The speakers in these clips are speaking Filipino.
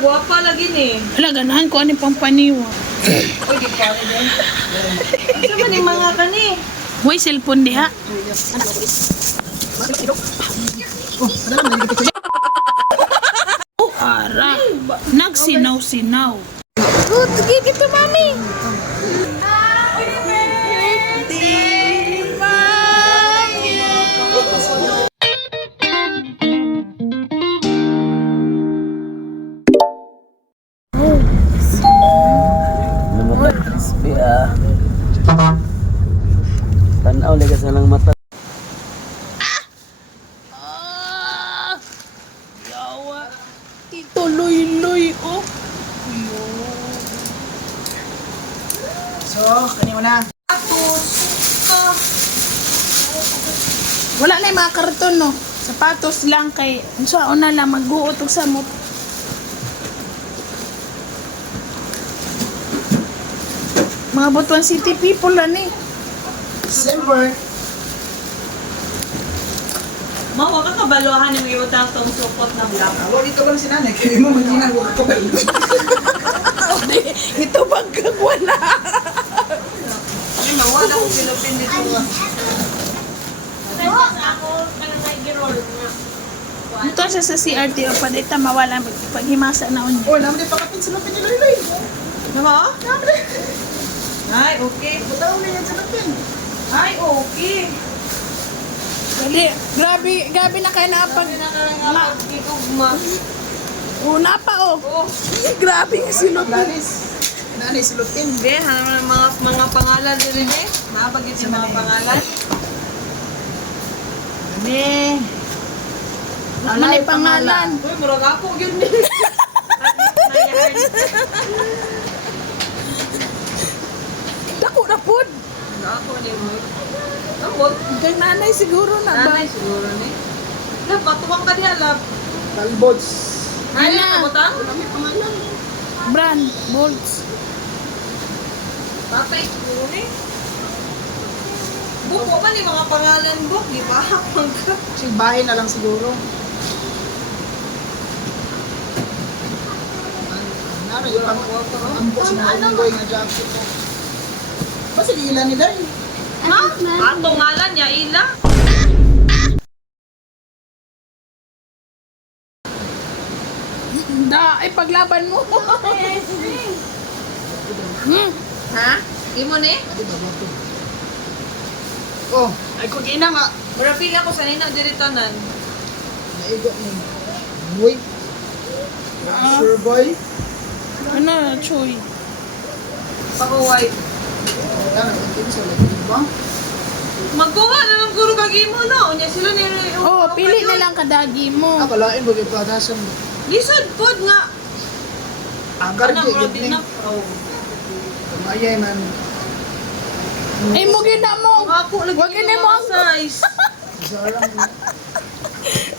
guwapa lagi ni. Wala, ganahan ko ano pang paniwa. Uy, di pa rin yan. Asa man yung mga kani? Huwag cellphone diha. Oh, ara. Nagsinaw-sinaw. Oh, sige, dito, mami. Tanaw lagi sa lang mata. Yawa. Ito, luy-luy, oh. So, kani mo na. Wala na yung mga karton, no? Sapatos lang kay... Sa una lang, mag-uot sa mo. Mga Butuan City people lang eh. December. Mawa ka kabaluhan yung iutang tong supot na black. Wala dito ba na si nanay? Kaya mo magina ko kapal. Ito bagang wala. Ay, nawala ko Philippine dito. Ito siya sa CRT o padita mawala paghimasa na unya. Oh, naman din pakapin sila piniloy-loy. Nama? Naman din. Ay, okay. Butaw na yan sa lapin. Ay, okay. Dali, grabe na kayo na pag... Nakakagigugma. Una pa oh. Oh, Grabe yung silot. Lanis. Nanay silutin. be, mga pangalan din eh. Napagit yung mga pangalan. Ani. Ano yung pangalan? Uy, murag ako yun eh. Dako na po. Ako ni mo. Amot. Kay nanay siguro na ba? Nanay siguro ni. Lab, batuwang ka diya, lab. Talbods. Ay, Ana. kabutang? Kami pangalan. Brand, Bolts. Tatay siguro ni. Buko man yung mga pangalan book, di ba? Si bahay na lang siguro. Nara yung pang-ampo sa mga unggoy nga jacket mo. Basta ilan nila eh. Ha? Atong ngalan niya, Ila. Da, ay paglaban mo. Ha? Imo ni? Adi ba mo to? Oh, ay kung ina nga. Mura pila ko sa nina diritanan. Naigo ni. Boy. Sure boy. Ano, Choy? Pakuway. Tara, ito sa lagi ba? Magkuha na ng guru kag imo no. Unya sila ni. Oh, pili na lang kadagi mo. Ako lain mo gipadasan mo. Lisod pod nga. Agar Anang di rodin gid na. ni. Oh. Mayay man. Ay mo gyud na mo. Ako lagi Wag yung na mo mga ang size. Sarang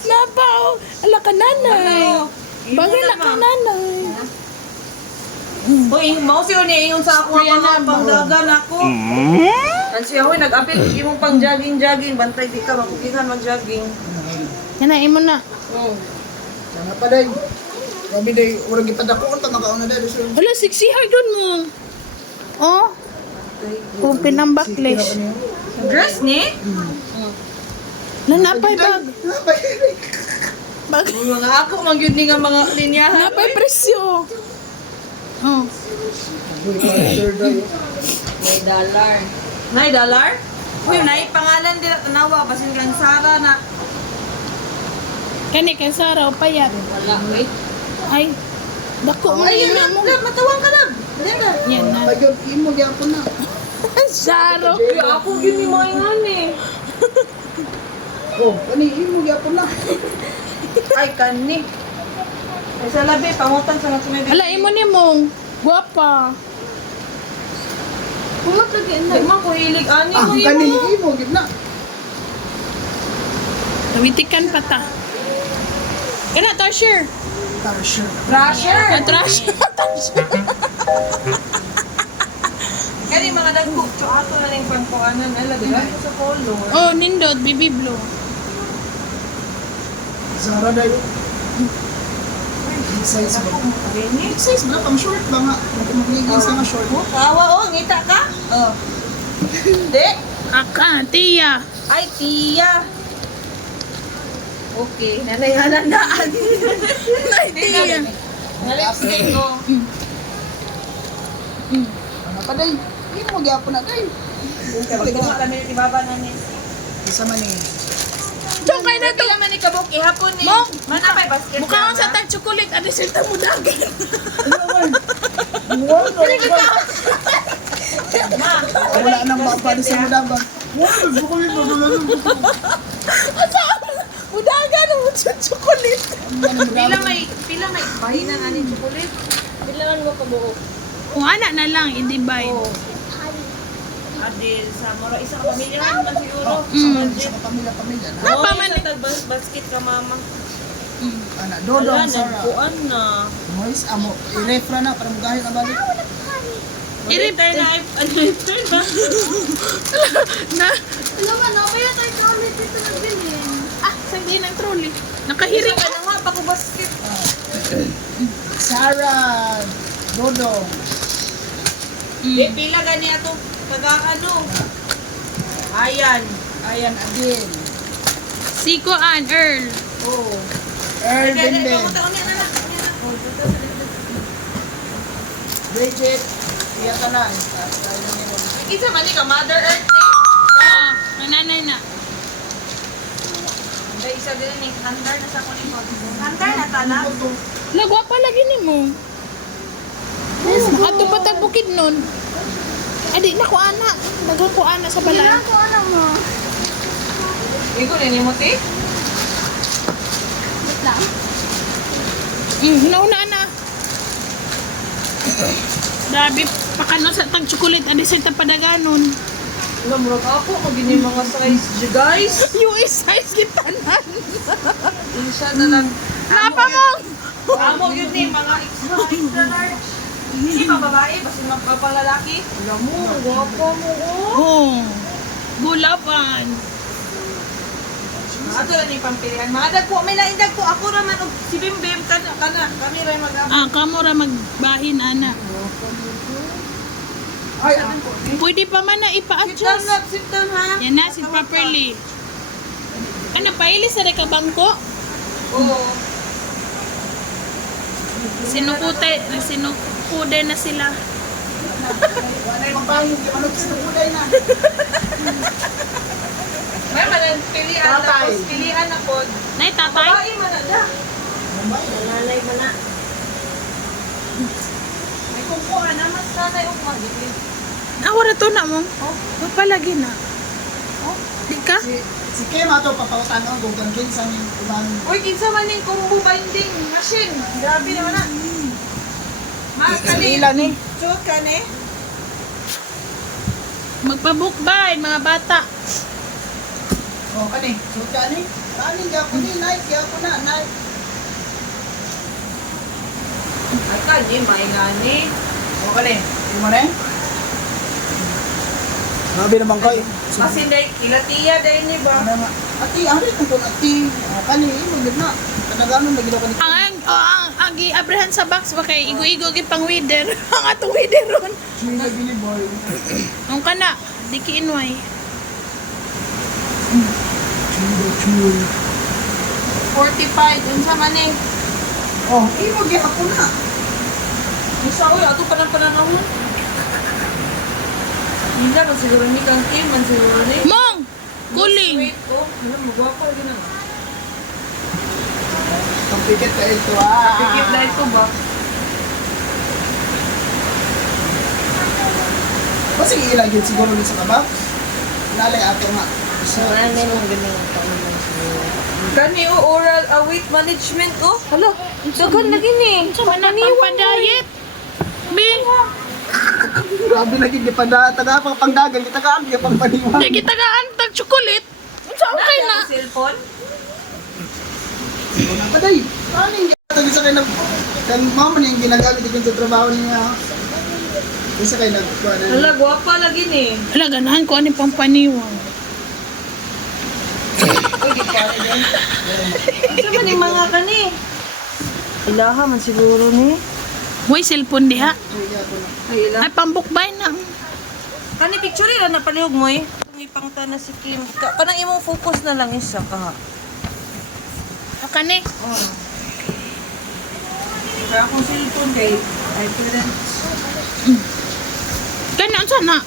Nabaw. Ala ka nanay. Ano? Bagay na ka nanay. Uy, mao siya ni ingon sa ako Kuya mga na, pangdagan ako. Ang siya hoy nag-apil imong pang jogging bantay di ka makukihan mag-jogging. Yan imo na. Oh. Sana pa day. Kami day urang gipadako ta makauna day so. Wala, sexy hard dun mo. Oh. Kung pinambakles. Dress ni? Nanapay bag. Bag. Mga ako man gyud ni nga mga linyahan. Napay presyo. Oh. May dollar. Nay dollar? Uy, nay pangalan dila tanawa basin kang Sara na. Kani kay Sara o payat. Wala, wait. Ay. Dako mo Ay, na mo. matawang ka lang. Yan na. Yan na. Pagyon imo gyapon na. Saro. Uy, ako yun ni mga ingan eh. Oh, kani imo gyapon na. Ay, kani. Ay, sa labi, pangutan sa nasunod. Ala, imo ni mong. Guwapa. Pumat lagi. Hindi man ko hilig. Ani Ah, mo kani imo. imo gid na. Tawitikan pa ta. Kana, Tasher. Tarsher. Crusher. Trash. Kani mga dagkog. Ato na lang pangkuanan. Ay, lagi na sa polo. Oh, nindot, baby blue. Zara day. Big size ba? Rini. Big size ba? Pang short ba nga? Mag-leggings ka nga short mo? Kawa oh, ngita ka? Oh. Hindi. Aka, tiya. Ay, tiya. Okay, nanayanan daan. Ay, tiya. Nalipstick ko. Ano pa day? Hindi mo magyapon na day. Kapag ko alam yung ibaba na ni. Isa man eh. Diyan kayo na to. Pila man ni kabuk ihapon ni. Mo? Manapay basket. Mukha kang sa tag chocolate. Ano silta mo dagay? Wala nang mapadi sa mudabang. Udagan mo sa chocolate. Pila may bahinan ani chocolate. Pila man mo kabuok. Kung anak na lang, i-divide. Adi sa moro isang pamilyahan man siguro. Sa pamilya-pamilya na. Napa Oh, man man basket ka mama. Ana, Dodong, Wala Sarah. nagkuan na. Mois, amo, i-refra na para magahin na balik. I-return na. I-return na. Na, Alam mo, no, kaya tayo trolley dito nagbilhin. sagdi ng trolley. Nakahiring Ka na nga pa ko basket. Sarah, Dodong. Pila gani ato taga ano. Ayan. Ayan, Adin. Siko and Earl. Oh. Earl Benden. Bridget. Iya ka na. Isa man ni ka Mother Earth ni. Ah, nanay na. Dahil isa din ni handar na sa kunin mo. Handar na tana. Lagwa pa lagi ni mo. Ato pa tag bukid nun. Adi na ko ana. Daghang ko ana sa balay. Kailangan ko alam mo. Igo ni mo ti. Wait lang. Nauna na. Grabe, pakano sa tag chocolate adi sa padaganon. Lamurag ako kung gini mga size guys. US size gitanan. Isa na lang. Napa mo. Amo yun ni mga extra large. Hindi pa babae, basta magpapalalaki. Alam mo, guwapo mo oh. Oh. Gulapan. Ato na ni pampilihan. Mga dagpo, may laindag po. Ako naman, og si Bimbim, kana, kami rin mag-amo. Kamo ra magbahin ana. Ay, atin po. Pwede pa man na Sit down ipa-adjust. lang, sit down ha. Yan na, sit properly. Ano, pailis sa ka bangko? Oo. Sinukude na sila. Wala yung magbahin. Di manok sa kulay na. May manan pilihan na Tatay. po. Pilihan na po. Nay, tatay? Babae man na dyan. Nanay mo na. May kumuha na, mas nanay o kumagigil. Wala to na mo. Mapalagi na. Di ka? Si Kim ato papautan ang kung kinsa yung ibang Uy, kinsa man yung combo binding machine. Grabe naman na. Mas kani. ilan eh. Chut ka ni. Magpabukbay, mga bata. Oh, kani. So kani. Kani gyapon ni night gyapon na night. Ay kani, may ngani. Oh, kani. Imo na. Grabe naman kay. Kasi dahil kilatiya dahil ni ba? Ano ma? Ati, ano yung kung ati? Oh, kani, imo gid na. Kadaganon lagi daw kani. Ang gi-abrahan sa box ba kay igo-igo gi pang wider. Ang atong wider ron. China gini boy. Ang kana, di kiinway. China. 45, unsa man eh. Oh, imo gyapon na. Isa uy, ato pa ng pananahon. Hindi man siguro ni kang Kim, man siguro ni. Mong! Kuling! Wait ko, alam mo, guwapo rin na. Ang pikit ka ito ah. Pikit dahil ko ba? Kasi ilagin siguro din sa kabak. Nalay ato nga. So, Kani o oral weight management oh. Hala, daghan lagi ni. Sa manapang-diet. Bing! grabe lagi di pa taga pang pangdagan kita ka ambi pang paniwa. Di kita gaan tag chocolate. Unsa okay na? Cellphone? Paday. Ano yung ginagawa sa kay kan mama niya yung ginagamit din sa trabaho niya. Isa kay nagkuha na. Hala, guwapa lagi ni. Wala, ganahan ko ani pang paniwang. Uy, di pa rin. Asa man yung mga kani? Ilaha man siguro ni. Uy, cellphone diha. Ay, ilaha. Ay, pambukbay na. Kani picture nila na palihog mo eh. Kung ipangta na si Kim. Kanang imong focus na lang isa ka. Kani. Kaya akong cellphone kay I couldn't. Kani, ang sana.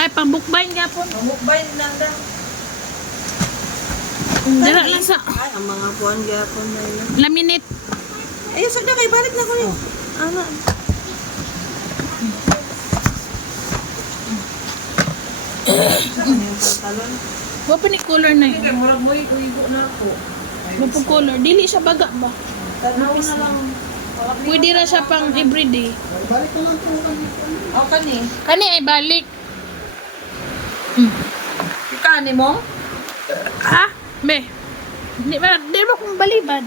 Ay, pambukbay nga po. Mamukbay lang daw. Dala lang sa Ay, ang mga buwan gyapon na yun. laminate. Ayun, sagda kay balik na ko ni. Ano? Yung pantalon. Wapa ni color na Kaya yun. murag mo igo na ako. Wapa color. Dili siya baga ba? Tanaw na lang. Pwede ra siya pang everyday. Balik na lang po kami. O kani. Kani ay balik. Kani mo? Ha? Be. Di ba kung balibad?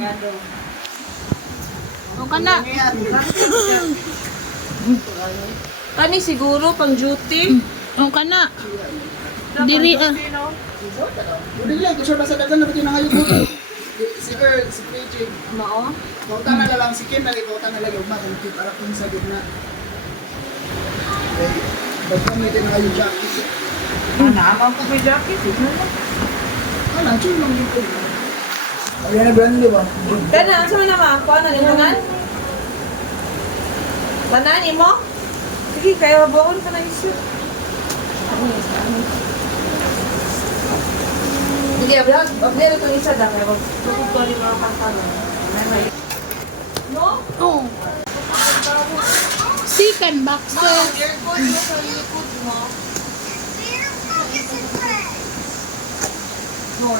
O kana. Kani siguro pang duty. O kana. Diri ah. Hindi lang, kung sure nasa dagan na ba yun ang ayun mo? Si Earl, si PJ. Mao? Kautan na lang, si Kim na rin, kautan na lang yung mga kung para kung sa gitna. Okay. Pagkamitin na yung jacket. Naman ko may jacket. Wala, chill lang dito. Ayan na brand, di ba? Kana, ang sama naman. Kuha na limunan? Tanan, imo? Sige, kaya mabuon ka na isip. Sige, abdera itong isa lang. Kaya magtukog ko rin mga pantalon. No? Oh. Sikan boxer. Aircon mo sa likod mo. Door.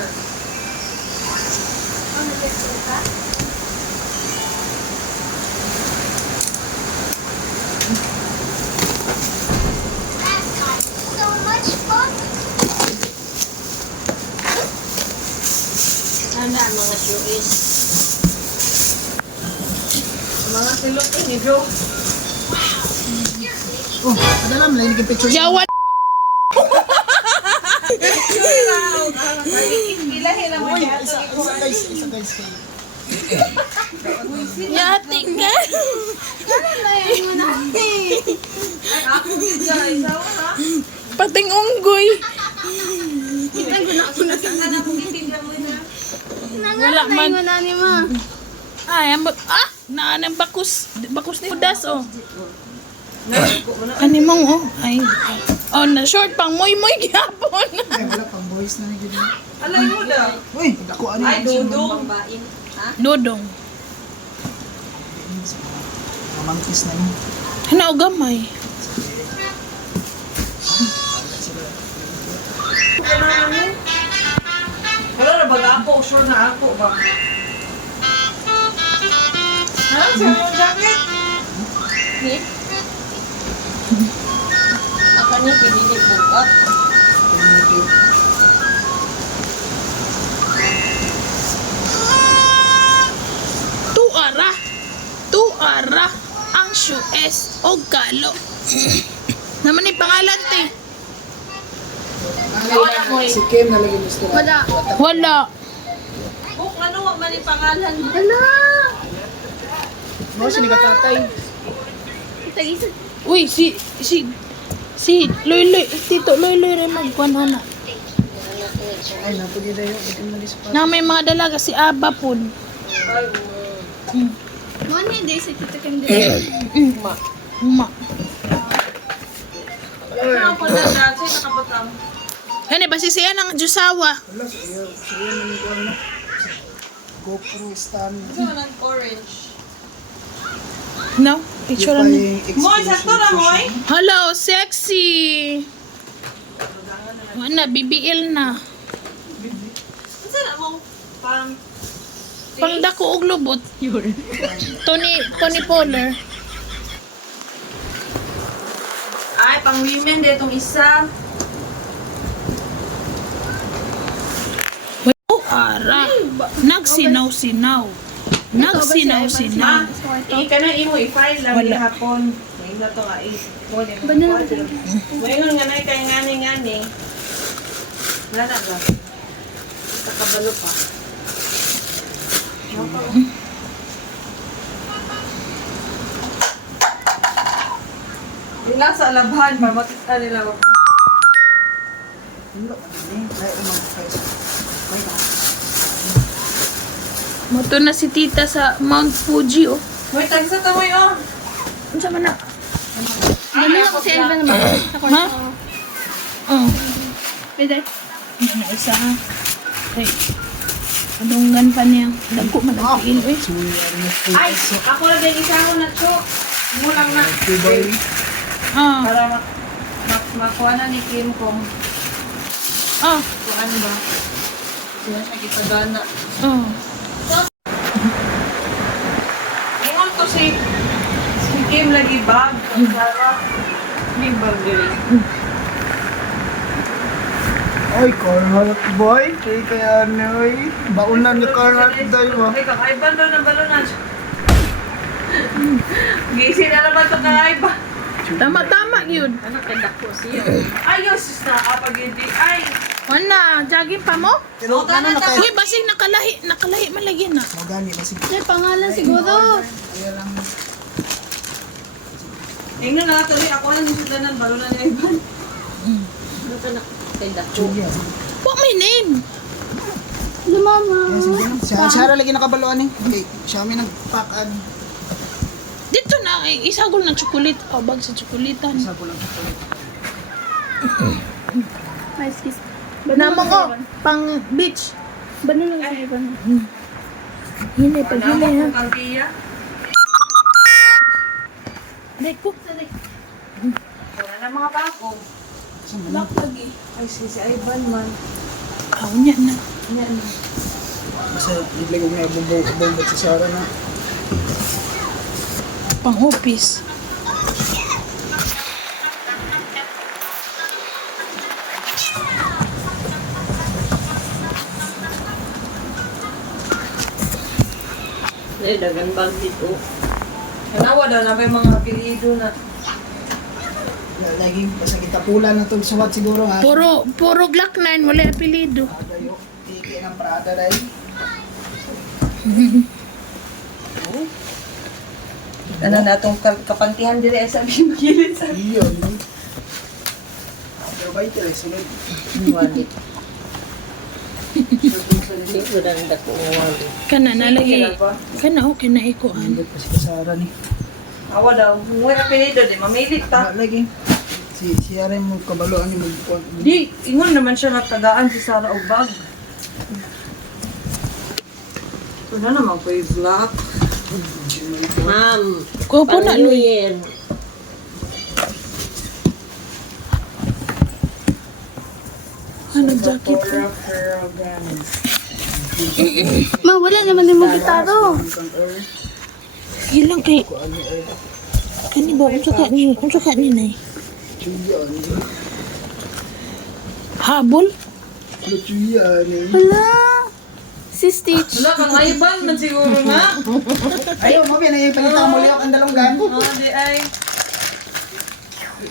So much fun. Ano ang mga shoes? Mga silok ni Joe. Oh, ada lang, lain yung picture. Yawan. Ilahin naman Uy, niya. isa guys kayo. Yating ka. Pating unggoy. Wala man. Ay, ambot. Ah! Naanang bakus. Bakus ni Udas, oh. Ani mong, oh. Ay. Oh, na short pang moy-moy gyapon. Ay, wala pang boys na nagiging. Alay mo daw. Uy, ako ano Ay, yun? dudong. Dodong. Mamangkis na yun. Hana o gamay. Wala na ba ako? Sure na ako ba? Ha? Saan yung jacket? Ni? Ako niya pinili bukat. Tuara ang shoes o galo. Naman yung pangalan, te. Si Kim nalagay gusto. Wala. Buk, ano wag man yung pangalan? Mo siya tatay. Uy, si Loy, Tito Loy rin magkuhan na. Ay, napuli na yun. Hindi mo dispa. Na may mga dalaga si Aba po. Money day sa kita kang Ma. Ano po na dyan? Sa'yo nakapatang? Hani ba si siya ng Jusawa? Wala, siya naman ko ano. GoPro stand. Ito man ang orange. No? Picture ni. Moy, sakto na, Moy? Hello, sexy. Wala, BBL na. Saan na mong parang... Pangdako og lubot. Tony Poller. Ay, pang women din itong isa. Ara. Nagsinaw-sinaw. Nagsinaw-sinaw. Ika na imo, i-file lang Wala. hapon. Ngayon na ito nga, ngayon nga na kay ngani-ngani. Wala na ba? Sa kabalo pa. Yung nasa labhan, para makita nila wag mo. Moto na si tita sa Mount Fuji, oh. Wait, tagsa tamoy, oh. Ano sa mana? Dali ako si Elva naman. Ako. Ha? Oh. Pwede. Yan na isa, ha? Okay. Padunggan pa niya. Dagko man ang tiin, eh. Ay, ako na din isa ako na to. Mulang na. Ah. Para makuha na ni Kim kung Ah. kuhaan ba. Siya siya kitagana. Oh. Ingon to si Kim lagi bag. Ang sarap. May bag diri. Ay, Carhartt boy. Kaya ano eh. Baunan ni Carhartt tayo ba? Ay, kakaiban daw ng balunan. Gising na naman ito kakaiba. Tama-tama yun. Anak, kanda ko siya. Ayos, sis na kapag hindi. Ay, Wala, jogging pa mo? Pero ano na kayo? Uy, basig nakalahi man lagi na. Magani, masig. May pangalan siguro. tingnan na ito rin. Ako lang yung sudanan. Balunan niya iban. Ano ka na? Kanda ko. What my name? Lumama. Siya lagi nakabaloan eh. Okay, siya may nagpakan. Dito na, isagol na tsukulit. Pabag sa tsukulitan. Isa po lang chocolate. May skis. Namo ko, pang beach. Banula lang sa Evan. Hili, pag hili ha. Ang tiya. Dek po. Wala na mga bako. Lock lagi. Ay, si Ivan man. Aw niya na. Yan. Basta bigla ko nga bumbog si Sarah na. Pang office. Ay, dagan bag dito. Kanawa daw na may mga apelido na. Lagi, basta kita pula na itong suwat siguro nga. Puro Glock 9, wala apelido. Adayo, tiki ng Prada dahil. Ano na itong kapantihan dili ay sabi magilid sa Iyon. Pero ba ito ay sunod? walit. Kana na lagi. Kana okay na ikuan. Hindi pa si Sarah ni. Awa daw, may apelido di mamilit ta. Lagi. Si Sarah mo kabaloan ni magkuhan. Di, ingon naman siya nagtagaan si Sarah og bag. Wala naman ko yung black. Ma'am, Ko po na Luy. Ano jacket ko? Ma, wala naman yung mga gitaro. Ilang kay kani ba unsa ka ni nay? Habol? Luchuyan eh. Wala. Si Stitch. wala kang Ivan man siguro na. Ayaw mo, yan ay palitan mo liyak ang dalonggan. Oo, di ay.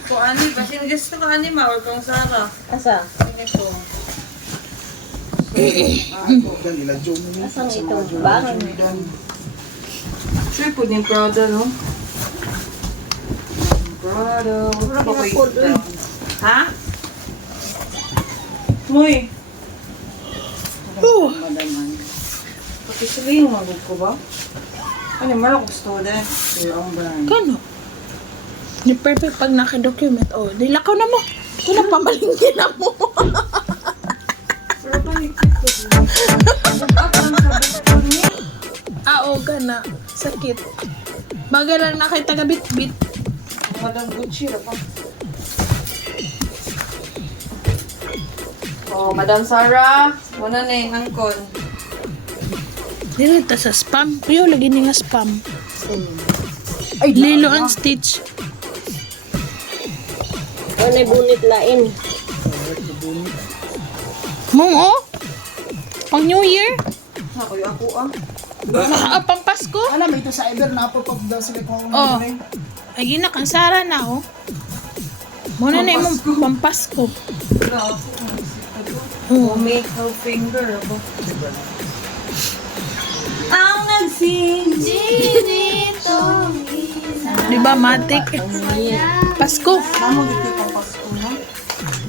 Ko ani, basin gusto ko ani ma or kung Sarah. Asa? Ini ko. Gan ila Joe mo. Asan ito? Bakit? Sure po din Prada, no? Prada. Wala pa ko ha? Muy. Oh, Pati siling magod ko ba? Ano, malak gusto din. Pero ang brand. kano? Ni perfect pag naka-document. Oh, dilakaw na mo. Ito na pamalingki na mo. Pero ba ni ko? Oo, gana. Sakit. Bagay lang na kay taga-bit-bit. Madam Gucci ra pa. Oh, Madam Sarah, wala na yung angkon. Dili ta sa spam. Kuya, lagi ni nga spam. Ay, Lilo and Stitch. Ano bunit lain? Mong oh? Pang New Year? Ako yung ako ah. Pang Pasko? Alam mo ito sa Ever na pop daw sila kung Oh. Ay, ginak ang Sara na oh. Muna na yung pang Pasko. Wala ako. Oh, make her finger. Aba. ang nagsindirito. Di ba, matik? Pasko. Mamo dito pang Pasko, no?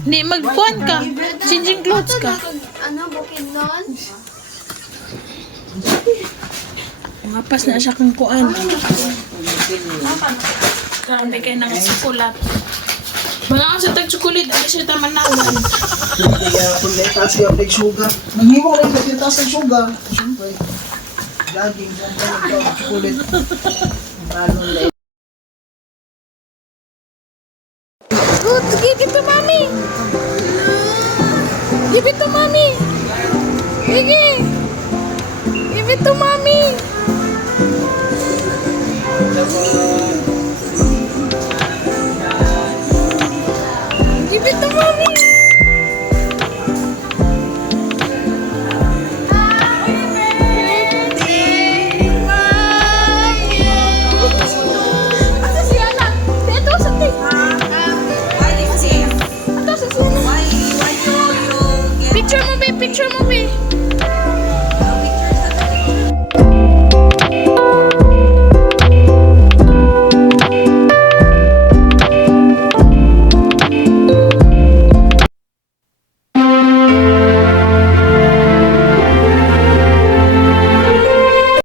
Hindi, magkuhan ka. Changing clothes ka. Ano, bukid nun? Mapas na siya kung kuan. Karami kayo ng sukulat. Mga ang sa tag-sukulit, ay siya tamanawan. Kaya kung may taas yung big sugar. Nanghiwa rin kasi taas ng sugar. Siyempre. Jogging, chocolate. Good, give it to mommy. Give it to mommy. Sige. Give it to mommy.